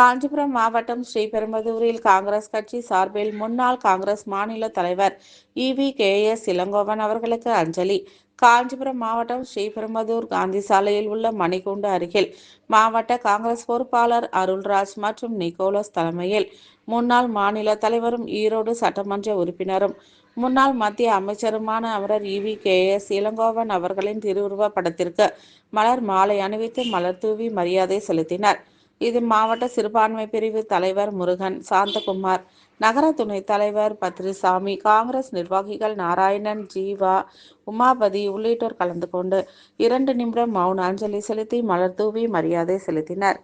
காஞ்சிபுரம் மாவட்டம் ஸ்ரீபெரும்புதூரில் காங்கிரஸ் கட்சி சார்பில் முன்னாள் காங்கிரஸ் மாநில தலைவர் EV.K.S. இளங்கோவன் அவர்களுக்கு அஞ்சலி. காஞ்சிபுரம் மாவட்டம் ஸ்ரீபெரும்புதூர் காந்தி சாலையில் உள்ள மணிக்கூண்டு அருகில் மாவட்ட காங்கிரஸ் பொறுப்பாளர் அருள்ராஜ் மற்றும் நிக்கோலஸ் தலைமையில் முன்னாள் மாநில தலைவரும் ஈரோடு சட்டமன்ற உறுப்பினரும் முன்னாள் மத்திய அமைச்சருமான அமரர் EV.K.S. இளங்கோவன் அவர்களின் திருவுருவப் படத்திற்கு மலர் மாலை அணிவித்து மலர் தூவி மரியாதை செலுத்தினர். இதில் மாவட்ட சிறுபான்மை பிரிவு தலைவர் முருகன், சாந்தகுமார், நகர துணைத் தலைவர் பத்ரிசாமி, காங்கிரஸ் நிர்வாகிகள் நாராயணன், ஜீவா, உமாபதி உள்ளிட்டோர் கலந்து கொண்டு 2 நிமிடம் மௌன அஞ்சலி செலுத்தி மலர் தூவி மரியாதை செலுத்தினர்.